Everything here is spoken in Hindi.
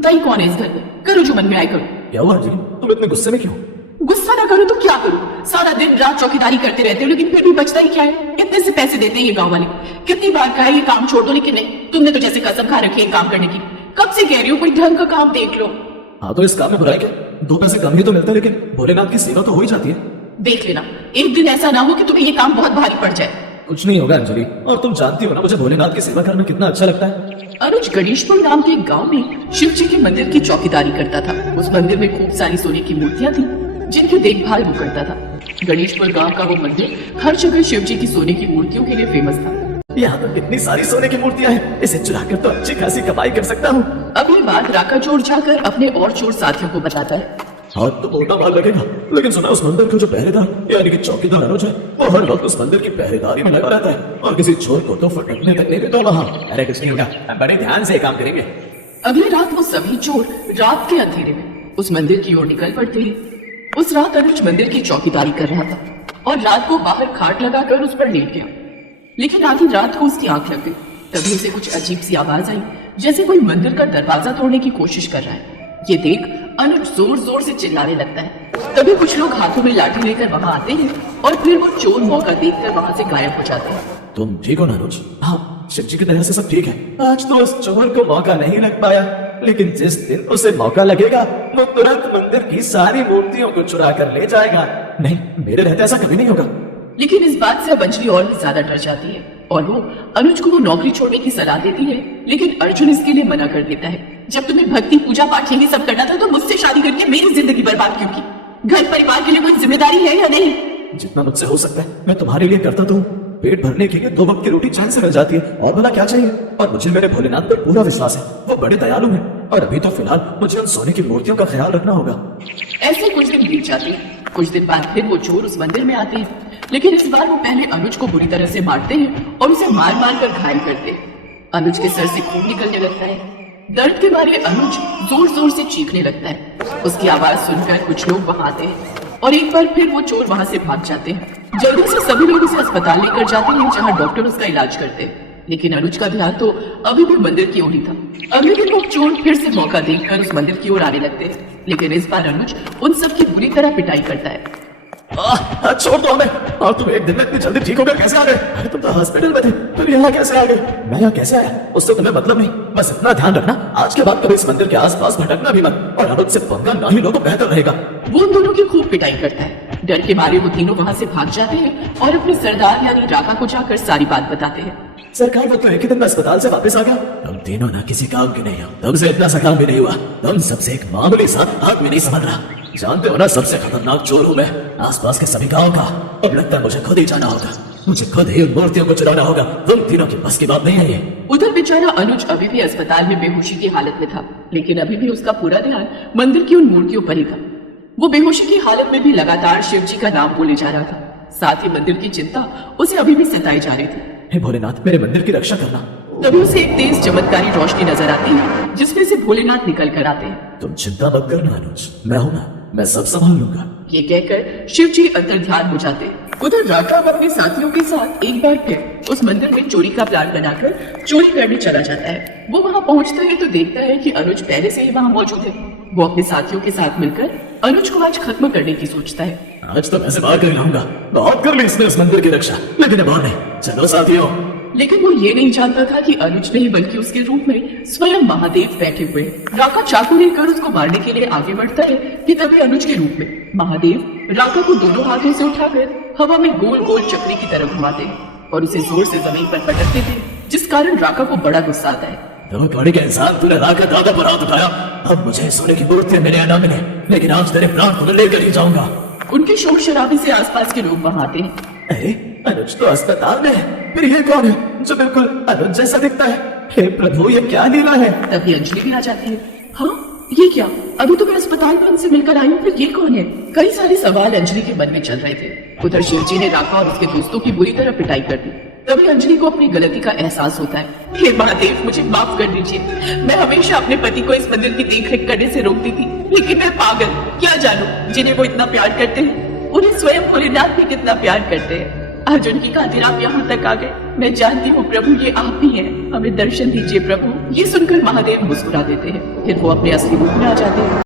ताई कौन है इस घर में? करो जो मन में आए करो। क्या हुआ अंजलि, तुम इतने गुस्से में क्यों? गुस्सा ना करो तो क्या करूं? सारा दिन रात चौकीदारी करते रहते हो लेकिन फिर भी बचता ही क्या है? इतने से पैसे देते हैं ये गांव वाले। कितनी बार कहा है ये काम छोड़ दो लेकिन नहीं। तुमने तो जैसे कसम खा रखी है काम करने की। कब से कह रही हो कोई ढंग का काम देख लो। हाँ तो इस काम में बुराई क्या? 2 पैसे कम ही तो मिलते हैं, लेकिन भोलेनाथ की सेवा तो हो ही जाती है। देख लेना एक दिन ऐसा ना हो कि तुम्हें ये काम बहुत भारी पड़ जाए। कुछ नहीं होगा अंजलि, और तुम जानती हो ना मुझे भोलेनाथ की सेवा करना कितना अच्छा लगता है। अनुज गणेशपुर नाम के एक गांव में शिव जी के मंदिर की चौकीदारी करता था। उस मंदिर में खूब सारी सोने की मूर्तियां थी जिनकी देखभाल वो करता था। गणेशपुर गांव का वो मंदिर हर जगह शिव जी की सोने की मूर्तियों के लिए फेमस था। यहाँ तो कितनी सारी सोने की मूर्तियां हैं, इसे चुराकर तो अच्छी खासी कमाई कर सकता हूँ। अब ये बात राका चोर जाकर अपने और चोर साथियों को बताता है। हाँ तो मोटा माल लगेगा, लेकिन सुना उस मंदिर का जो पहरेदार यानी कि चौकीदार अनुज है वो हर वक्त उस मंदिर की पहरेदारी में लगा रहता है और किसी चोर को तो फटकने तक नहीं देता वहाँ। अरे कुछ नहीं होगा, हम बड़े ध्यान से काम करेंगे। अगली रात वो सभी चोर रात के अंधेरे में उस मंदिर की ओर निकल पड़ते हैं। उस रात अनुज मंदिर की चौकीदारी कर रहा था और रात को बाहर खाट लगाकर उस पर लेट गया। लेकिन आधी रात को उसकी आंख लग गई। तभी उसे कुछ अजीब सी आवाज आई, जैसे कोई मंदिर का दरवाजा तोड़ने की कोशिश कर रहा है। ये देख अनुज जोर जोर से चिल्लाने लगता है। तभी कुछ लोग हाथों में लाठी लेकर वहां आते हैं और फिर वो चोर मौका देखकर वहां से गायब हो जाते हैं। तुम ठीक हो ना अनुज? हाँ शिव जी की तरह से सब ठीक है। आज तो उस चोर को मौका नहीं लग पाया, लेकिन जिस दिन उसे मौका लगेगा वो तुरंत मंदिर की सारी मूर्तियों को चुरा कर ले जाएगा। नहीं, मेरे रहते ऐसा कभी नहीं होगा। लेकिन इस बात से अब अंजलि और भी ज्यादा डर जाती है और वो अनुज को वो नौकरी छोड़ने की सलाह देती है। लेकिन अर्जुन इसके लिए मना कर देता है। जब तुम्हें भक्ति पूजा पाठ यही सब करना था तो मुझसे शादी करके मेरी जिंदगी बर्बाद क्यों की? घर परिवार के लिए कोई जिम्मेदारी है या नहीं? जितना मुझसे हो सकता है मैं तुम्हारे लिए करता तो हूँ। पेट भरने के लिए 2 वक्त की रोटी चैन से मिल जाती है, और भला क्या चाहिए? और मुझे मेरे भोलेनाथ पर पूरा विश्वास है, वो बड़े दयालु हैं। और अभी तो फिलहाल मुझे उन सोने की मूर्तियों का ख्याल रखना होगा। ऐसे कुछ दिन बीत जाते हैं। कुछ दिन बाद फिर वो चोर उस मंदिर में आते हैं, लेकिन इस बार वो पहले अनुज को बुरी तरह से मारते हैं और उसे मार मार कर घायल करते हैं। अनुज के सर से खून निकलने लगता है। दर्द के मारे अनुज जोर जोर से चीखने लगता है। उसकी आवाज सुनकर कुछ लोग वहां आते हैं और एक बार फिर वो चोर वहां से भाग जाते हैं। जल्दी से सभी लोग उसे अस्पताल लेकर जाते हैं जहां डॉक्टर उसका इलाज करते हैं। लेकिन अनुज का ध्यान तो अभी भी मंदिर की ओर ही था। अगले दिन वो चोर फिर से मौका देखकर उस मंदिर की ओर आने लगते हैं, लेकिन इस बार अनुज उन सबकी बुरी तरह पिटाई करता है। छोड़ दो हमें। और तुम एक दिन में इतनी जल्दी ठीक हो गए कैसे आ गए? तुम तो हॉस्पिटल में थे, फिर यहाँ कैसे आ गए? मैं यहाँ कैसे आया उससे तुम्हें मतलब नहीं। बस इतना ध्यान रखना, आज के बाद कभी इस मंदिर के आसपास भटकना भी मत, और अनुज से पंगा ना ही लो तो बेहतर रहेगा। वो उन दोनों की खूब पिटाई करता है। डर के मारे वो तीनों वहाँ से भाग जाते हैं और अपने सरदार यानी राका को जाकर सारी बात बताते हैं। सरकार वो तो एक ही दिन में अस्पताल से वापस आ गया। तुम तीनों ना किसी काम के नहीं हो, तुमसे इतना सा काम भी नहीं हुआ। तुम सबसे एक मामूली सा आदमी नहीं समझ रहा। जानते हो ना सबसे खतरनाक चोर हूँ मैं आसपास के सभी गांव का। अब लगता है मुझे खुद ही जाना होगा, मुझे खुद ही उन मूर्तियों को चुराना होगा। तुम तीनों की बस की बात नहीं है ये। उधर बेचारा अनुज अभी भी अस्पताल में बेहोशी की हालत में था, लेकिन अभी भी उसका पूरा ध्यान मंदिर की उन मूर्तियों पर ही था। वो बेहोशी की हालत में भी लगातार शिव जी का नाम बोले जा रहा था। साथ ही मंदिर की चिंता उसे अभी भी सताई जा रही थी। हे भोलेनाथ मेरे मंदिर की रक्षा करना। तभी उसे एक तेज चमत्कारी रोशनी नजर आती है जिसमें से भोलेनाथ निकल कर आते हैं। तुम चिंता मत करना अनुज, मैं हूं ना, मैं सब संभाल लूंगा। ये कहकर शिव जी अंतर ध्यान हो जाते हैं। उधर राका अपने साथियों के साथ एक बार फिर उस मंदिर में चोरी का प्लान बनाकर चोरी करने चला जाता है। वो वहाँ पहुँचता है तो देखता है कि अनुज पहले से ही वहाँ मौजूद है। वो अपने साथियों के साथ मिलकर अनुज को आज खत्म करने की सोचता है। आज तो मैं से बाहर कर लाऊंगा, बहुत कर ली इसने उस मंदिर की रक्षा, लेकिन अब और नहीं। चलो साथियों। लेकिन वो ये नहीं जानता था कि अनुज नहीं बल्कि उसके रूप में स्वयं महादेव बैठे हुए। राका चाकू लेकर उसको मारने के लिए आगे बढ़ता है कि तभी अनुज के रूप में महादेव राका को दोनों हाथों से उठाकर हवा में गोल गोल चक्री की तरह घुमाते और उसे जोर से जमीन पर पटकते थे, जिस कारण राका को बड़ा गुस्सा आता है। कौड़ी के इंसान तूने राका दादा पर हाथ उठाया, अब मुझे सोने की मूर्तियां मिले या ना मिले, लेकिन आज तेरे प्राण को लेकर ही जाऊंगा। उनके शोर शराबे से आसपास के लोग वहाँ आते हैं। अरे अनुज तो अस्पताल में है, फिर ये कौन है जो बिल्कुल अनुज जैसा दिखता है? हे प्रभु ये क्या लीला है? तभी अंजलि भी आ जाती है। हाँ ये क्या, अभी तो मैं अस्पताल में उनसे मिलकर आई हूँ, फिर ये कौन है? कई सारे सवाल अंजलि के मन में चल रहे थे। उधर शिवजी ने राका और उसके दोस्तों की बुरी तरह पिटाई कर दी। तभी अंजलि को अपनी गलती का एहसास होता है। हे महादेव मुझे माफ कर दीजिए, मैं हमेशा अपने पति को इस मंदिर की देखरेख करने से रोकती थी, लेकिन मैं पागल क्या जानूं जिन्हें वो इतना प्यार करते हैं उन्हें स्वयं भोलेनाथ भी कितना प्यार करते हैं। अर्जुन की खातिर आप यहाँ तक आ गए। मैं जानती हूँ प्रभु ये आप ही हैं, हमें दर्शन दीजिए प्रभु। ये सुनकर महादेव मुस्कुरा देते हैं, फिर वो अपने असली रूप में आ जाते हैं।